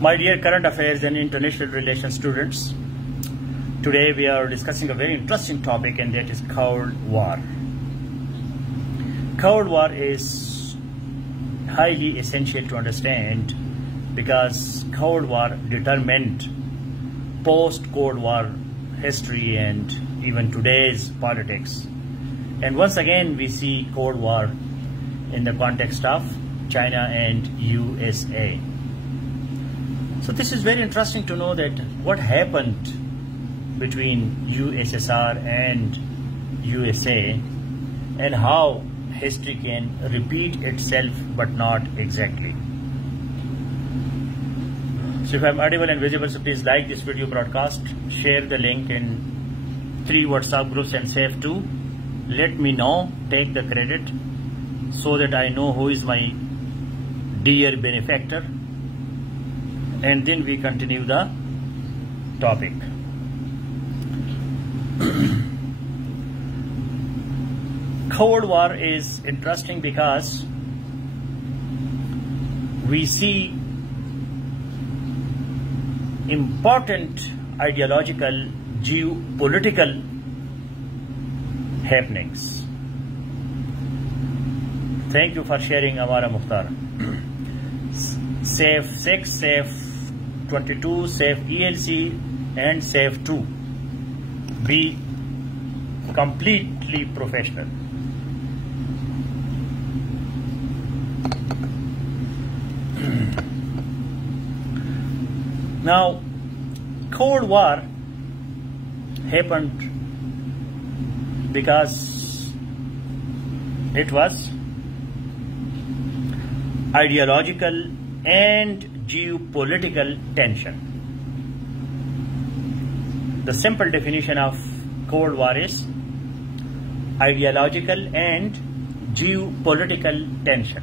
My dear current affairs and international relations students, today we are discussing a very interesting topic, and that is Cold War. Cold War is highly essential to understand because Cold War determined post-Cold War history and even today's politics. And once again we see Cold War in the context of China and USA. So this is very interesting to know that what happened between USSR and USA and how history can repeat itself but not exactly. So if I'm audible and visible, so please like this video broadcast, share the link in 3 WhatsApp groups and save 2. Let me know, take the credit so that I know who is my dear benefactor, and then we continue the topic. Cold War is interesting because we see important ideological, geopolitical happenings. Thank you for sharing, Amara Mukhtar. SAFE 6, SAFE 22, SAFE ELC and SAFE 2. Be completely professional. Now, Cold War happened because it was ideological and geopolitical tension. The simple definition of Cold War is ideological and geopolitical tension.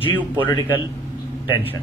geopolitical tension,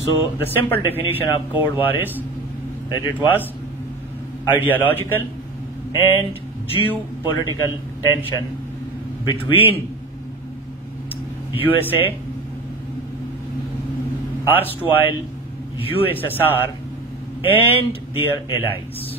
So the simple definition of Cold War is that it was ideological and geopolitical tension between USA, erstwhile USSR, and their allies.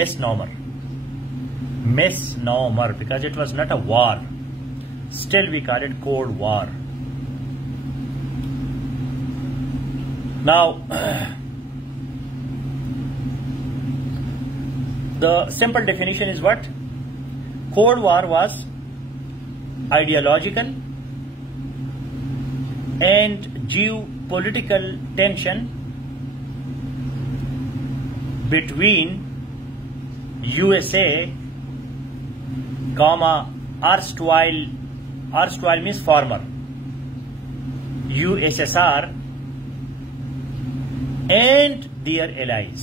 misnomer. Misnomer, because it was not a war. Still we call it Cold War. Now, the simple definition is what? Cold War was ideological and geopolitical tension between USA, erstwhile means former, USSR and their allies.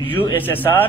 USSR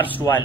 erstwhile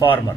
former,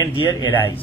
and their allies,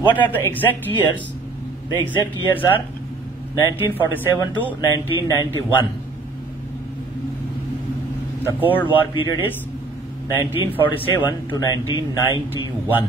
What are the exact years? The exact years are 1947 to 1991. The Cold War period is 1947 to 1991.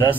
10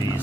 20.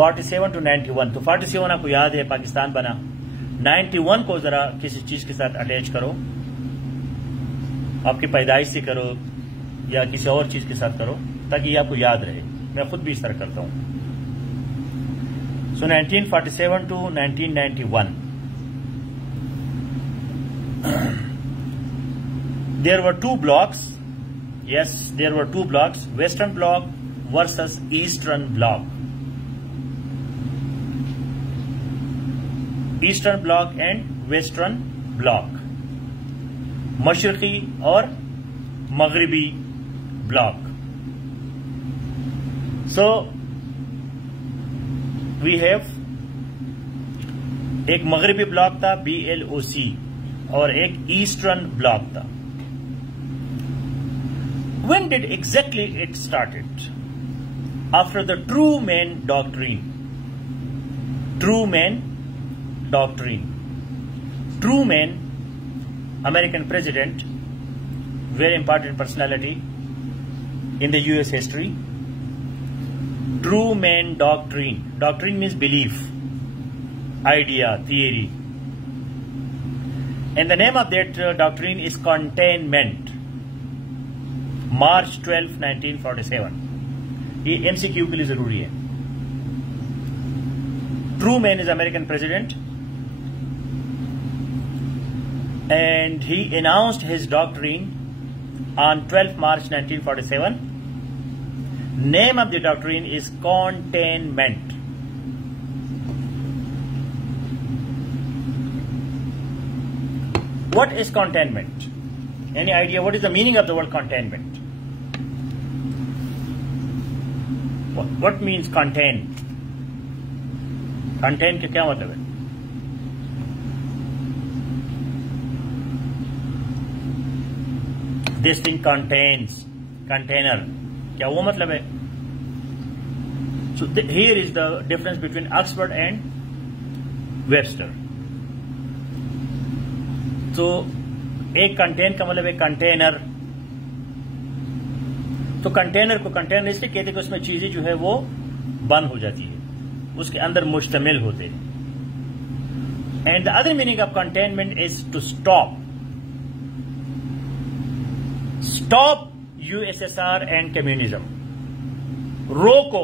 47 to 91. تو 47 آپ کو یاد ہے پاکستان بنا. 91 کو ذرا کسی چیز کے ساتھ اٹیچ کرو, آپ کی پیدائش سے کرو یا کسی اور چیز کے ساتھ کرو تاکہ یہ آپ کو یاد رہے. میں خود بھی اس طرح کرتا ہوں. So 1947 to 1991. There were two blocks. Yes, there were two blocks. Western bloc versus Eastern bloc. Eastern bloc and Western bloc. مشرقی اور مغربی bloc. So we have ایک مغربی بلاک تھا BLOC اور ایک ایسٹرن بلاک تھا. When did exactly it started? After the Truman Doctrine. Truman Doctrine. Truman, American president, very important personality in the US history. Truman Doctrine. Doctrine means belief, idea, theory. And the name of that doctrine is containment. March 12, 1947. یہ MCQ کے لیے ضروری ہے. Truman is American president and he announced his doctrine on 12 March 1947. Name of the doctrine is containment. What is containment? Any idea what is the meaning of the word containment? What means contain? Contain کا کیا مطلب ہے؟ This thing contains. Container. کیا وہ مطلب ہے؟ So here is the difference between Oxford and Webster. تو ایک کنٹین کا مطلب ہے کنٹینر. تو کنٹینر کو کنٹینر اس لیے کہتے ہیں کہ اس میں چیزیں جو ہے وہ بند ہو جاتی ہے, اس کے اندر مشتمل ہوتے ہیں. And the other meaning of containment is to stop. Stop USSR and communism. روکو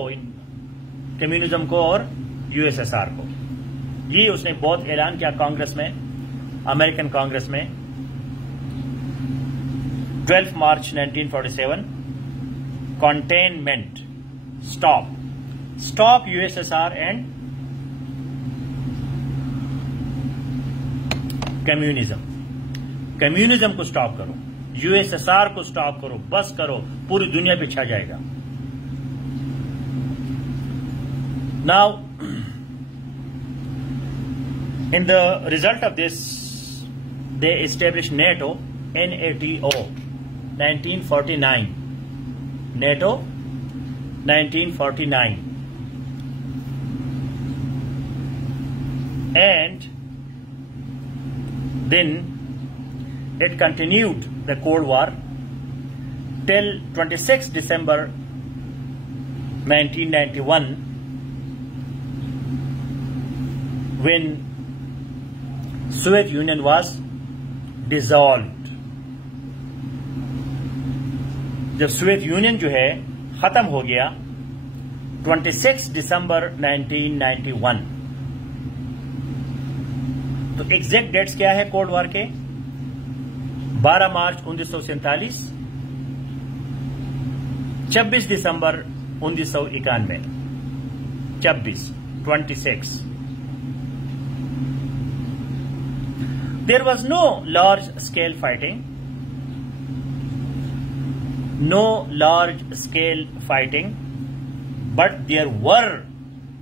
کمیونزم کو اور USSR کو. یہ اس نے بہت اعلان کیا کانگریس میں, امریکن کانگریس میں 12 March 1947. Containment. Stop. Stop USSR and communism. Communism کو stop کرو, USSR کو stop کرو, بس کرو, پوری دنیا پہ چھا جائے گا. Now, in the result of this, they established NATO, NATO, 1949. NATO, 1949. And then it continued the Cold War till 26 December 1991 when Soviet Union was dissolved. جب سوویت یونین جو ہے ختم ہو گیا 26 دسمبر 1991. تو ایگزیکٹ ڈیٹس کیا ہے کولڈ وار کے؟ 12 مارچ 1947, 26 دسمبر 1991. 26. There was no large scale fighting. No large scale fighting, but there were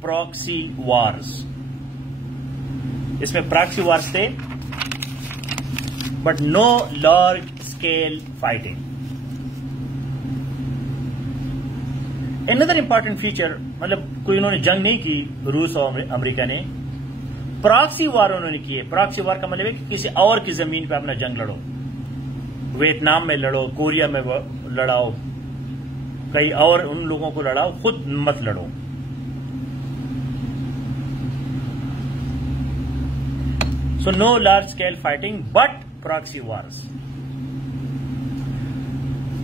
proxy wars. اس میں proxy wars تھے, but no large scale fighting. Another important feature, مطلب کوئی انہوں نے جنگ نہیں کی روس اور امریکہ نے, پراکسی وار انہوں نے کیے. پراکسی وار کا مطلب ہے کہ کسی اور کی زمین پہ اپنا جنگ لڑو. ویتنام میں لڑو, کوریا میں لڑاؤ, کئی اور ان لوگوں کو لڑاؤ, خود مت لڑو. So no large scale fighting but proxy wars.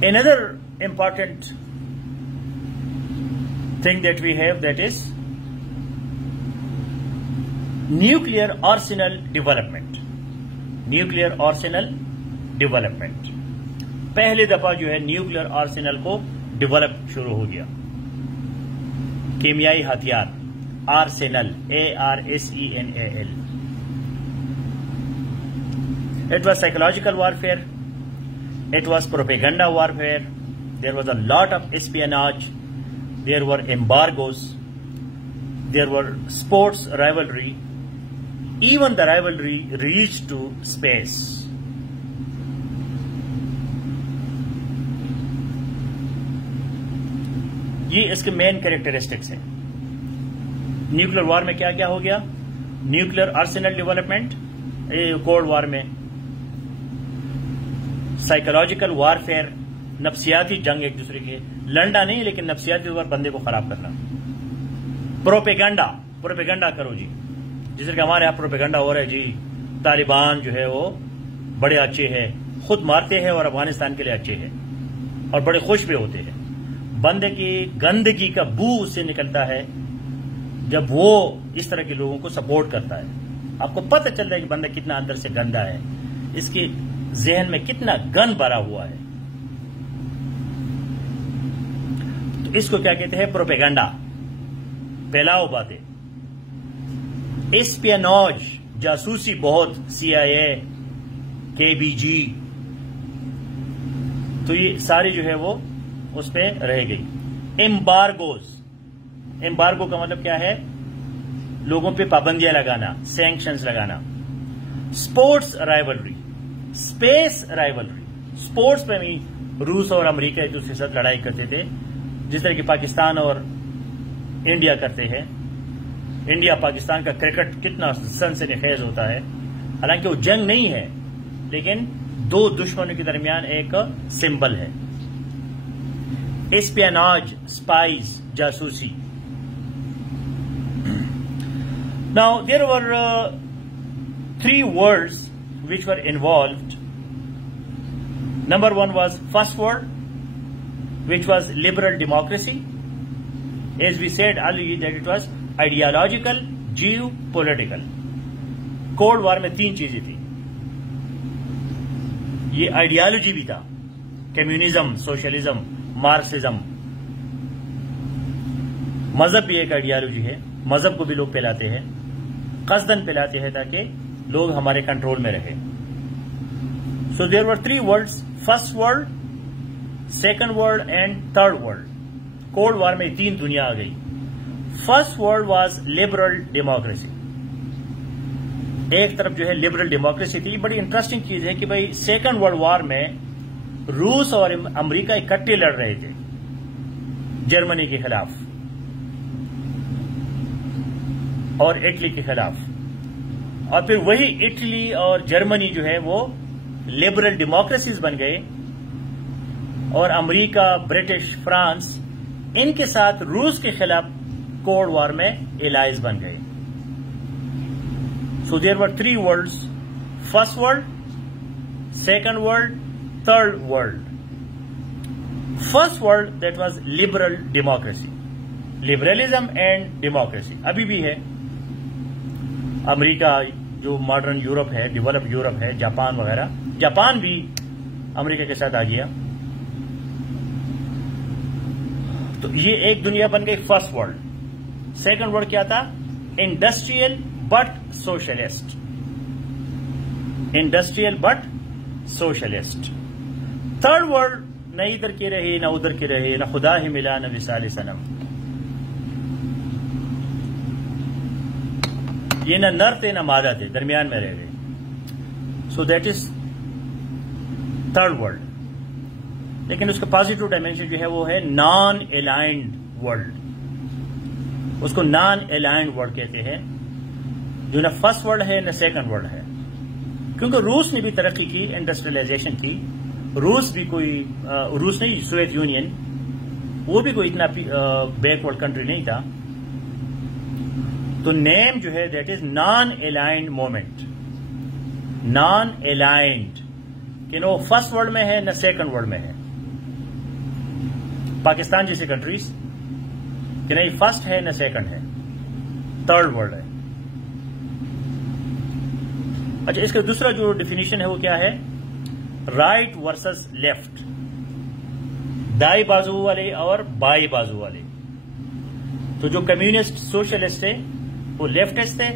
Another important thing that we have, that is nuclear arsenal development. Nuclear arsenal development. پہلی دفعہ جو ہے نیوکلیئر آرسینل کو ڈیولپ شروع ہو گیا. کیمیائی ہتھیار آرسینل ARSENAL. It was psychological warfare. It was propaganda warfare. There was a lot of espionage. There were embargoes. There were sports rivalry. Even the rivalry reached to space. یہ اس کے مین کریکٹرسٹکس ہیں. Nuclear وار میں کیا کیا ہو گیا؟ Nuclear آرسینل development cold war میں. Psychological warfare, نفسیاتی جنگ ایک دوسرے کے، لڑنا نہیں لیکن نفسیاتی طور پر بندے کو خراب کرنا. پروپیگنڈا کرو جی، جس طرح کہ ہمارے یہاں پروپیگنڈا ہو رہا ہے جی طالبان جو ہے وہ بڑے اچھے ہیں، خود مارتے ہیں اور افغانستان کے لیے اچھے ہیں اور بڑے خوش بھی ہوتے ہیں. بندے کی گندگی کا بو اس سے نکلتا ہے جب وہ اس طرح کے لوگوں کو سپورٹ کرتا ہے. آپ کو پتہ چلتا ہے کہ بندہ کتنا اندر سے گندا ہے، اس کے ذہن میں کتنا گند بھرا ہوا ہے. تو اس کو کیا کہتے ہیں؟ پروپیگنڈا، پھیلاؤ باتیں. اسپیناج، جاسوسی بہت، CIA KBG، تو یہ ساری جو ہے وہ اس پہ رہ گئی. ایمبارگو کا مطلب کیا ہے؟ لوگوں پہ پابندیاں لگانا، سینکشنز لگانا. Sports rivalry, space rivalry. Sports پہ بھی روس اور امریکہ ایک دوسرے کے ساتھ لڑائی کرتے تھے، جس طرح کہ پاکستان اور انڈیا کرتے ہیں. انڈیا پاکستان کا کرکٹ کتنا سنسنی خیز ہوتا ہے، حالانکہ وہ جنگ نہیں ہے لیکن دو دشمنوں کے درمیان ایک سمبل ہے. اسپیناج، اسپائز، جاسوسی. Now there were 3 words which were involved. Number 1 was first word, which was liberal democracy. As we said earlier that it was ideological, geopolitical. Cold War میں 3 چیزیں تھی. یہ آئیڈیالوجی بھی تھا، کمیونزم، سوشلزم، مارکسزم. مذہب بھی ایک آئیڈیالوجی ہے، مذہب کو بھی لوگ پھیلاتے ہیں، قصدن پھیلاتے ہیں تاکہ لوگ ہمارے کنٹرول میں رہیں. So there were 3 words: first world, second world and third world. Cold war میں 3 دنیا آ گئی. First world was liberal democracy. ایک طرف جو ہے لبرل ڈیموکریسی تھی. بڑی انٹرسٹنگ چیز ہے کہ بھائی سیکنڈ ورلڈ وار میں روس اور امریکہ اکٹھے لڑ رہے تھے جرمنی کے خلاف اور اٹلی کے خلاف، اور پھر وہی اٹلی اور جرمنی جو ہے وہ لبرل ڈیموکریسیز بن گئے، اور امریکہ، برٹش، فرانس ان کے ساتھ روس کے خلاف کولڈ وار میں الائز بن گئے. سو there were 3 worlds: first world, second world, third world. First world, that was liberal democracy. Liberalism and democracy. ابھی بھی ہے. امریکہ جو ماڈرن یورپ ہے، ڈیولپ یورپ ہے، جاپان وغیرہ، جاپان بھی امریکہ کے ساتھ آ گیا. تو یہ ایک دنیا بن گئی فرسٹ ورلڈ. سیکنڈ ورلڈ کیا تھا؟ Industrial but socialist. Industrial but socialist. Third world نہ ادھر کی رہی نہ ادھر کی رہی، نہ خدا ہی ملا نہ وصال صنم. یہ نہ نر تھے نہ مادہ تھے، درمیان میں رہ گئے. سو دیٹ از تھرڈ ورلڈ. لیکن اس کا پازیٹو ڈائمینشن جو ہے وہ ہے نان الائنڈ ورلڈ. اس کو نان الائنڈ ورلڈ کہتے ہیں، جو نہ فرسٹ ورلڈ ہے نہ سیکنڈ ورلڈ ہے. کیونکہ روس نے بھی ترقی کی، انڈسٹریلائزیشن کی. روس بھی کوئی روس نہیں، سوویت یونین، وہ بھی کوئی اتنا بیکورڈ کنٹری نہیں تھا. تو نیم جو ہے that is non aligned movement. Non aligned کہ نہ وہ فرسٹ ورلڈ میں ہے نہ سیکنڈ ورلڈ میں ہے. پاکستان جیسی کنٹریز کہ نہیں فرسٹ ہے نہ سیکنڈ ہے, تھرڈ ورلڈ ہے. اچھا, اس کا دوسرا جو ڈیفینیشن ہے وہ کیا ہے؟ رائٹ ورسز لیفٹ, دائیں بازو والے اور بائیں بازو والے. تو جو کمیونسٹ سوشلسٹ تھے وہ لیفٹسٹ تھے,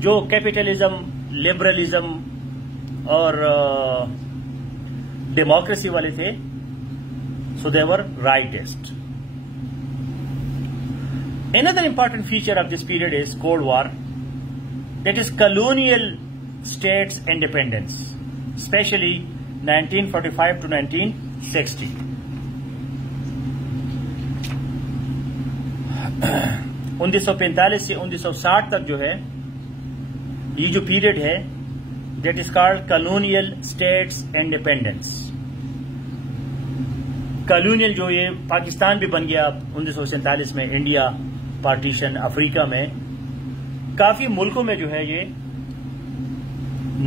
جو کیپٹلزم, لبرلزم اور ڈیموکریسی والے تھے so they were rightist. Another important feature of this period is Cold War, that is colonial states independence, especially 1945 to 1960. 1945 سے 1960 تک جو ہے یہ جو پیریڈ ہے that is called colonial states independence. Colonial جو یہ پاکستان بھی بن گیا 1947 میں, انڈیا پارٹیشن, افریقہ میں کافی ملکوں میں جو ہے یہ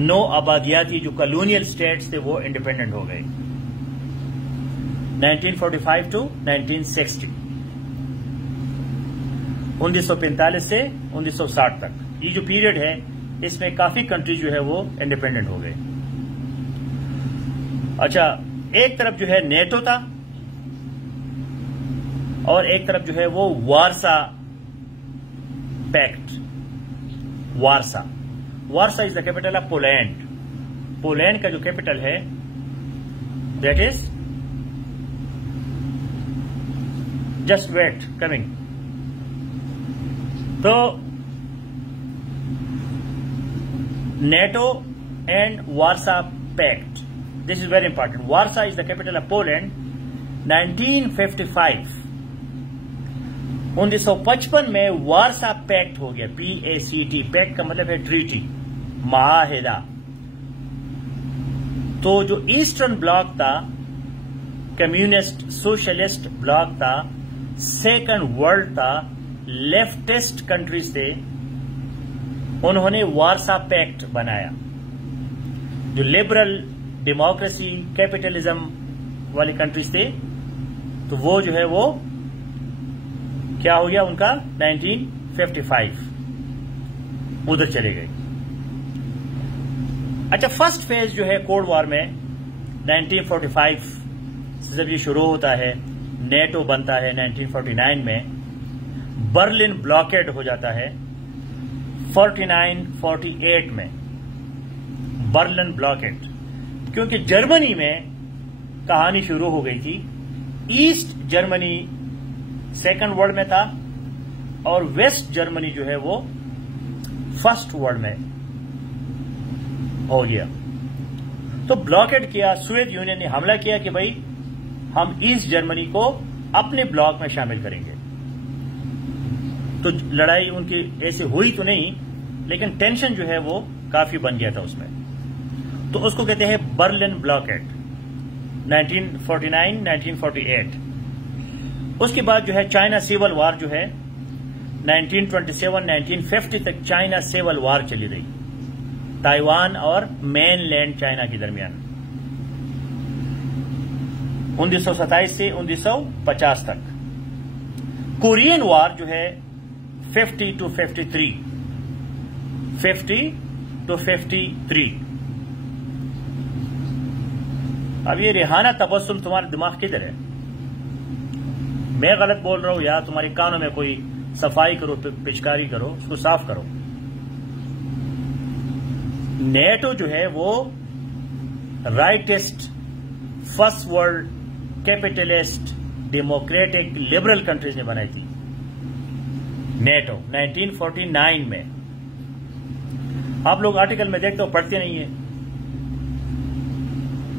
نو آبادیاتی جو کالونیل سٹیٹس تھے وہ انڈیپینڈنٹ ہو گئے 1945 ٹو 1960. 1945 سے 1960 تک یہ جو پیریڈ ہے اس میں کافی کنٹری جو ہے وہ انڈیپینڈنٹ ہو گئے. اچھا, ایک طرف جو ہے نیٹو تھا اور ایک طرف جو ہے وہ Warsaw Pact. Warsaw is the capital of Poland. Poland کا جو کیپٹل ہے that is, just wait coming. تو NATO and Warsaw Pact, this is very important. Warsaw is the capital of Poland. 1955 1955 میں وارسا پیکٹ ہو گیا. PACT, پیکٹ کا مطلب ہے treaty, معاہدہ. تو جو ایسٹرن بلاک تھا, کمیونسٹ سوشلسٹ بلاک تھا, سیکنڈ ورلڈ تھا, لیفٹسٹ کنٹریز تھے, انہوں نے وارسا پیکٹ بنایا. جو لبرل, ڈیموکریسی, کیپٹلزم والی کنٹریز تھے تو وہ جو ہے وہ کیا ہو گیا ان کا 1955 ادھر چلے گئے. اچھا, فرسٹ فیز جو ہے کولڈ وار میں 1945 سے جب یہ شروع ہوتا ہے, نیٹو بنتا ہے 1949 میں, برلن بلاکیڈ ہو جاتا ہے 49-48 میں. برلن بلاکیڈ کیونکہ جرمنی میں کہانی شروع ہو گئی تھی. ایسٹ جرمنی سیکنڈ ورلڈ میں تھا اور ویسٹ جرمنی جو ہے وہ فرسٹ ورلڈ میں ہو گیا. تو بلاکیڈ کیا, سوویت یونین نے حملہ کیا کہ بھائی ہم ایسٹ جرمنی کو اپنے بلاک میں شامل کریں گے. تو لڑائی ان کی ایسے ہوئی تو نہیں, لیکن ٹینشن جو ہے وہ کافی بن گیا تھا اس میں. تو اس کو کہتے ہیں برلن بلاکیڈ 1949-1948. اس کے بعد جو ہے چائنا سیول وار جو ہے 1927-1950 تک چائنا سیول وار چلی رہی, تائیوان اور مین لینڈ چائنا کے درمیان. 1927 سے 1950 تک. کورین وار جو ہے 50 to 53. اب یہ ریحانہ تبسم تمہارا دماغ کدھر ہے؟ میں غلط بول رہا ہوں یا تمہارے کانوں میں کوئی صفائی کرو, پچکاری کرو, اس کو صاف کرو. نیٹو جو ہے وہ rightist, first world, capitalist, democratic, liberal countries نے بنائی تھی. نیٹو 1949 میں. آپ لوگ آرٹیکل میں دیکھتے ہو, پڑھتے نہیں ہیں.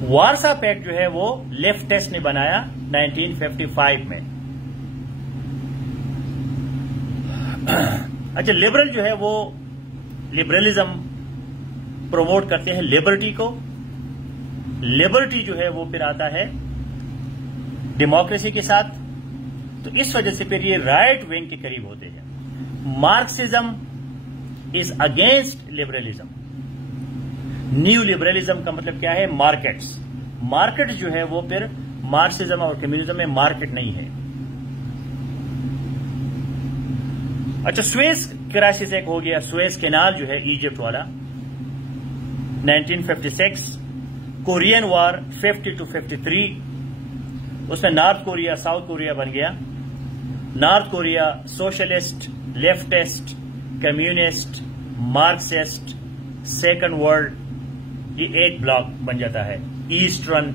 وارسا پیکٹ جو ہے وہ لیفٹسٹ نے بنایا 1955 میں. اچھا, لبرل جو ہے وہ لبرلزم پروموٹ کرتے ہیں, لبرٹی کو. لبرٹی جو ہے وہ پھر آتا ہے ڈیموکریسی کے ساتھ. تو اس وجہ سے پھر یہ رائٹ ونگ کے قریب ہوتے ہیں. Marxism is against liberalism. Neo liberalism کا مطلب کیا ہے؟ مارکیٹس. مارکیٹ جو ہے وہ پھر مارکسزم اور کمیونزم میں مارکیٹ نہیں ہے. اچھا، سویز کرائسس ایک ہو گیا، سویز کینال جو ہے ایجپٹ والا 1956. کورین وار 50 to 53، اس میں نارتھ کوریا ساؤتھ کوریا بن گیا. North Korea socialist, leftist, communist, Marxist, second world, یہ ایک بلاک بن جاتا ہے. ایسٹرن،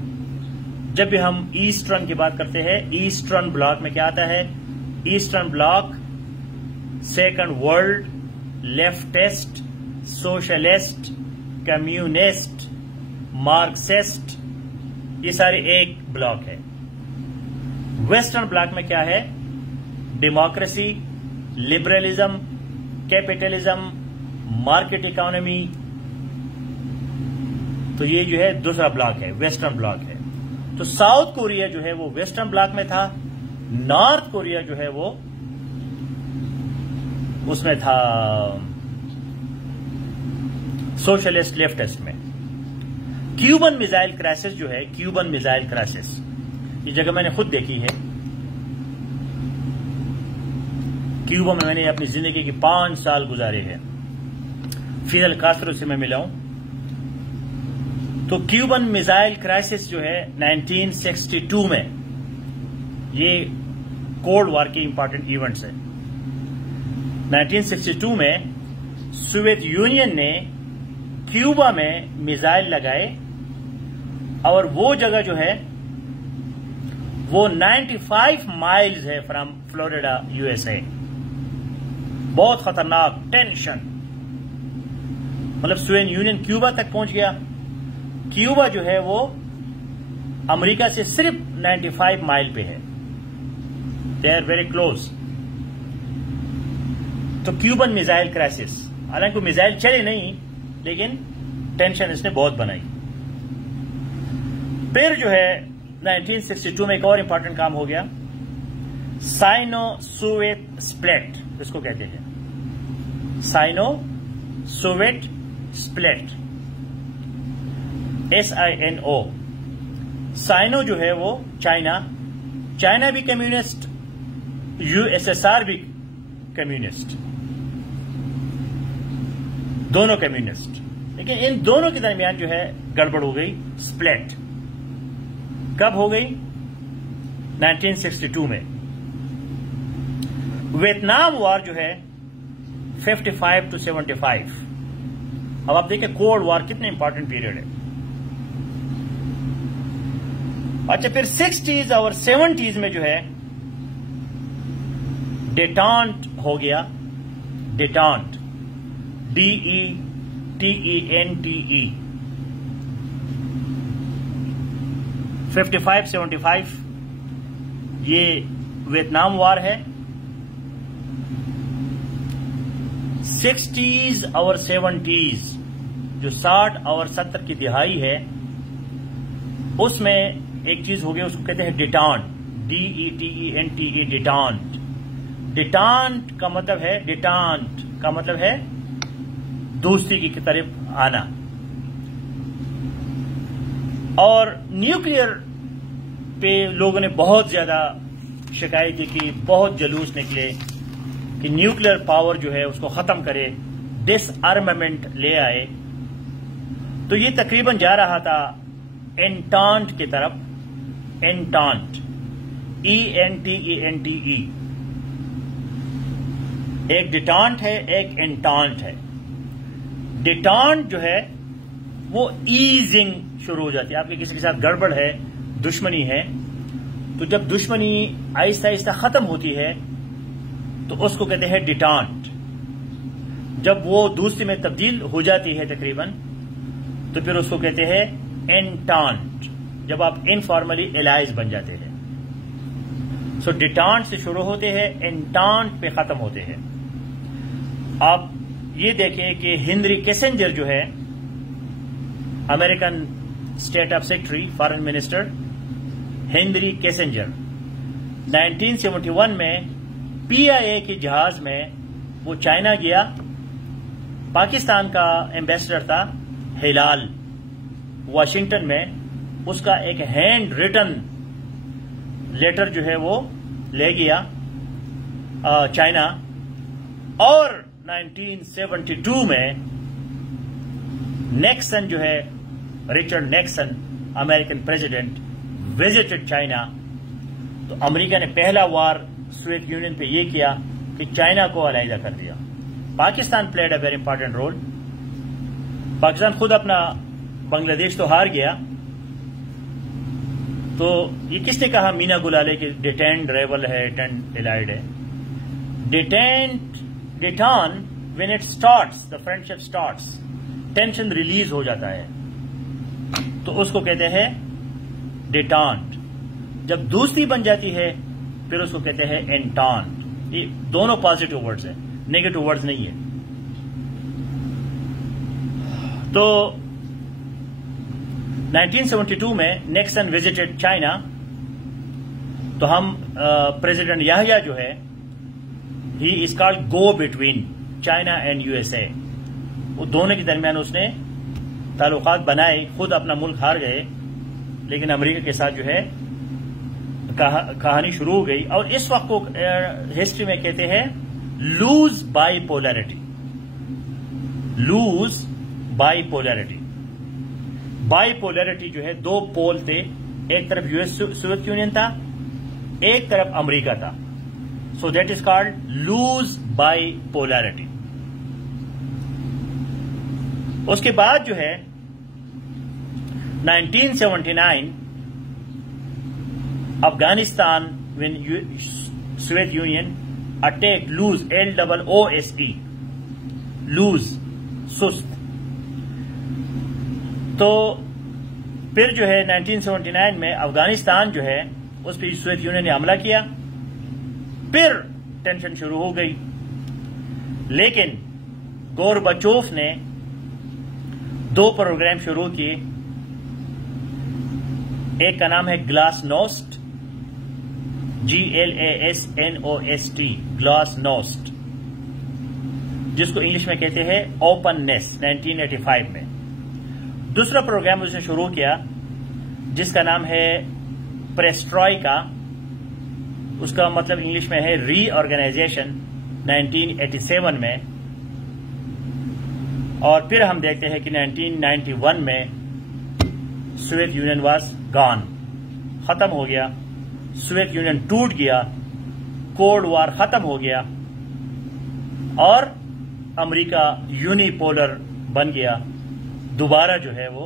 جب بھی ہم ایسٹرن کی بات کرتے ہیں، ایسٹرن بلاک میں کیا آتا ہے؟ Eastern block, second world, leftist, socialist, communist, Marxist, یہ سارے ایک بلاک ہے. ویسٹرن بلاک میں کیا ہے؟ Democracy, liberalism, capitalism, market economy. تو یہ جو ہے دوسرا بلاک ہے، ویسٹرن بلاک ہے. تو ساؤتھ کوریا جو ہے وہ ویسٹرن بلاک میں تھا، نارتھ کوریا جو ہے وہ اس میں تھا سوشلسٹ لیفٹسٹ میں. کیوبن میزائل کرائسس جو ہے، کیوبن میزائل کرائسس، یہ جگہ میں نے خود دیکھی ہے. کیوبا میں نے اپنی زندگی کے 5 سال گزارے ہیں. فیڈل کاسترو سے میں ملا ہوں. تو کیوبن میزائل کرائسس جو ہے 1962 میں، یہ کولڈ وار کے امپارٹنٹ ایونٹس ہیں. 1962 میں سوویت یونین نے کیوبا میں میزائل لگائے، اور وہ جگہ جو ہے وہ 95 مائلز ہے فرام فلوریڈا USA. بہت خطرناک ٹینشن، مطلب سوویت یونین کیوبا تک پہنچ گیا. کیوبا جو ہے وہ امریکہ سے صرف 95 مائل پہ ہے. They are very close. تو کیوبن میزائل کرائسس، حالانکہ میزائل چلے نہیں لیکن ٹینشن اس نے بہت بنائی. پھر جو ہے 1962 میں ایک اور امپورٹنٹ کام ہو گیا، سائنو سوویت سپلٹ، اس کو کہتے ہیں Sino Soviet split, SINO. Sino جو ہے وہ چائنا بھی کمیونسٹ، USSR بھی کمیونسٹ، دونوں کمیونسٹ. لیکن ان دونوں کے درمیان جو ہے گڑبڑ ہو گئی، سپلٹ. کب ہو گئی؟ 1962 میں. ویتنام وار جو ہے 55 to 75. اب آپ دیکھیں کولڈ وار کتنے امپورٹنٹ پیریڈ ہے. اچھا، پھر 60s اور 70s میں جو ہے ڈیٹانٹ ہو گیا. ڈیٹانٹ، DETENTE. 55-75 یہ ویتنام وار ہے. 60s اور 70s جو 60 اور 70 کی دہائی ہے، اس میں ایک چیز ہو گیا، اس کو کہتے ہیں ڈیٹانٹ، DETENTE. ڈیٹانٹ. ڈیٹانٹ کا مطلب ہے دوستی کی طرف آنا. اور نیوکلیئر پہ لوگوں نے بہت زیادہ شکایتیں کی، بہت جلوس نکلے کہ نیوکلیئر پاور جو ہے اس کو ختم کرے، ڈس آرمامنٹ لے آئے. تو یہ تقریباً جا رہا تھا انٹانٹ کی طرف. انٹانٹ، ENTENTE. ایک ڈیٹانٹ ہے، ایک انٹانٹ ہے. ڈیٹانٹ جو ہے وہ ایزنگ شروع ہو جاتی ہے. آپ کے کسی کے ساتھ گڑبڑ ہے، دشمنی ہے، تو جب دشمنی آہستہ آہستہ ختم ہوتی ہے تو اس کو کہتے ہیں ڈیٹانٹ. جب وہ دوستی میں تبدیل ہو جاتی ہے تقریباً، تو پھر اس کو کہتے ہیں انٹانٹ، جب آپ انفارملی الائز بن جاتے ہیں. سو ڈیٹانٹ سے شروع ہوتے ہیں، انٹانٹ پہ ختم ہوتے ہیں. آپ یہ دیکھیں کہ ہنری کیسنجر جو ہے American state of secretary, foreign minister Henry Kissinger, 1971 میں PIA کے جہاز میں وہ چائنا گیا. پاکستان کا ایمبیسڈر تھا، ہلال واشنگٹن میں اس کا ایک ہینڈ ریٹن لیٹر جو ہے وہ لے گیا چائنا، اور 1972 میں نیکسن جو ہے Richard Nexon American president visited China, تو امریکہ نے پہلا وار سوویت یونین پہ یہ کیا کہ چائنا کو علیحدہ کر دیا. Pakistan played a very important role. Pakistan خود اپنا بنگلہ دیش تو ہار گیا، تو یہ کس نے کہا مینا گلالے کہ ڈیٹینڈ ریبل ہے ڈیٹینڈ الائیڈ ہے. Detente when it starts, the friendship starts, tension release ہو جاتا ہے تو اس کو کہتے ہیں ڈیٹانٹ. جب دوسری بن جاتی ہے پھر اس کو کہتے ہیں انٹانٹ. یہ دونوں پازیٹو ورڈز ہیں، نیگیٹو ورڈز نہیں ہیں. تو 1972 میں نیکسن وزٹڈ چائنا، تو ہم پریزیڈنٹ یحییٰ جو ہے he is called go between China and U S A. وہ دونوں کے درمیان اس نے تعلقات بنائے. خود اپنا ملک ہار گئے لیکن امریکہ کے ساتھ جو ہے کہانی شروع ہو گئی. اور اس وقت کو ہسٹری میں کہتے ہیں loose bipolarity. Loose bipolarity. Bipolarity جو ہے دو پول تھے، ایک طرف یو ایس سوویت یونین تھا، ایک طرف امریکہ تھا. So that is called loose bipolarity. اس کے بعد جو ہے 1979 Afghanistan when Soviet Union attack loose LOOSE loose سست. تو پھر جو ہے 1979 میں افغانستان جو ہے اس پہ سوویت یونین نے حملہ کیا. پھر ٹینشن شروع ہو گئی، لیکن گورباچوف نے دو پروگرام شروع کیے. ایک کا نام ہے گلاس نوسٹ، GLASNOST گلاس نوسٹ، جس کو انگلش میں کہتے ہیں اوپننیس. 1985 میں دوسرا پروگرام اس نے شروع کیا جس کا نام ہے پریسٹروئکا. اس کا مطلب انگلش میں ہے ری آرگنائزیشن. 1987 میں. اور پھر ہم دیکھتے ہیں کہ 1991 میں سوویت یونین واز گان، ختم ہو گیا. سوویت یونین ٹوٹ گیا، کولڈ وار ختم ہو گیا، اور امریکہ یونی پولر بن گیا. دوبارہ جو ہے وہ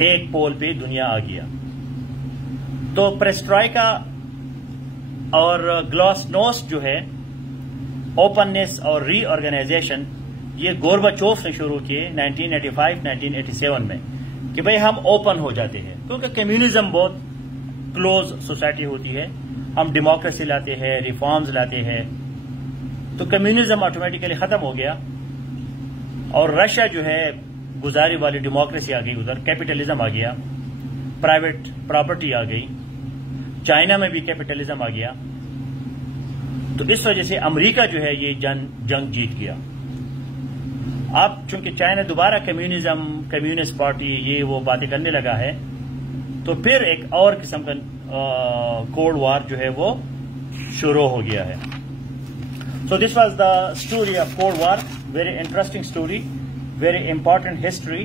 ایک پول پہ دنیا آ گیا. تو پریسٹروئکا اور گلاس نوسٹ جو ہے اوپننیس اور ری آرگنائزیشن، یہ گورباچوف نے شروع کیے 1985-1987 میں کہ بھئی ہم اوپن ہو جاتے ہیں، کیونکہ کمیونزم بہت کلوز سوسائٹی ہوتی ہے. ہم ڈیموکریسی لاتے ہیں، ریفارمز لاتے ہیں، تو کمیونزم آٹومیٹیکلی ختم ہو گیا. اور رشیا جو ہے گزاری والی ڈیموکریسی آ گئی، ادھر کیپٹلزم آ گیا، پرائیویٹ پراپرٹی آ گئی. چائنا میں بھی کیپٹلزم آ گیا. تو اس وجہ سے امریکہ جو ہے یہ جنگ جیت گیا. اب چونکہ چائنا دوبارہ کمیونزم، کمیونسٹ پارٹی، یہ وہ باتیں کرنے لگا ہے، تو پھر ایک اور قسم کا کولڈ وار جو ہے وہ شروع ہو گیا ہے. So this was the story of Cold War. Very interesting story, very important history,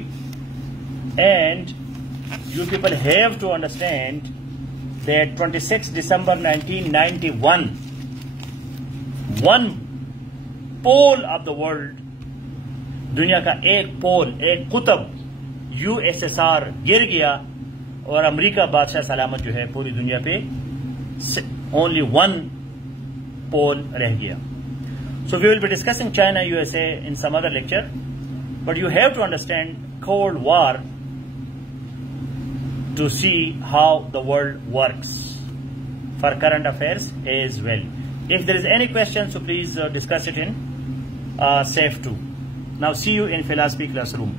and you people have to understand that 26 December 1991, one pole of the world, دنیا کا ایک پول، ایک قطب USSR گر گیا، اور امریکہ بادشاہ سلامت جو ہے پوری دنیا پہ only one pole رہ گیا. So we will be discussing China, USA in some other lecture, but you have to understand Cold War to see how the world works for current affairs as well. If there is any question, so please discuss it in SAFE 2. Now see you in philosophy classroom.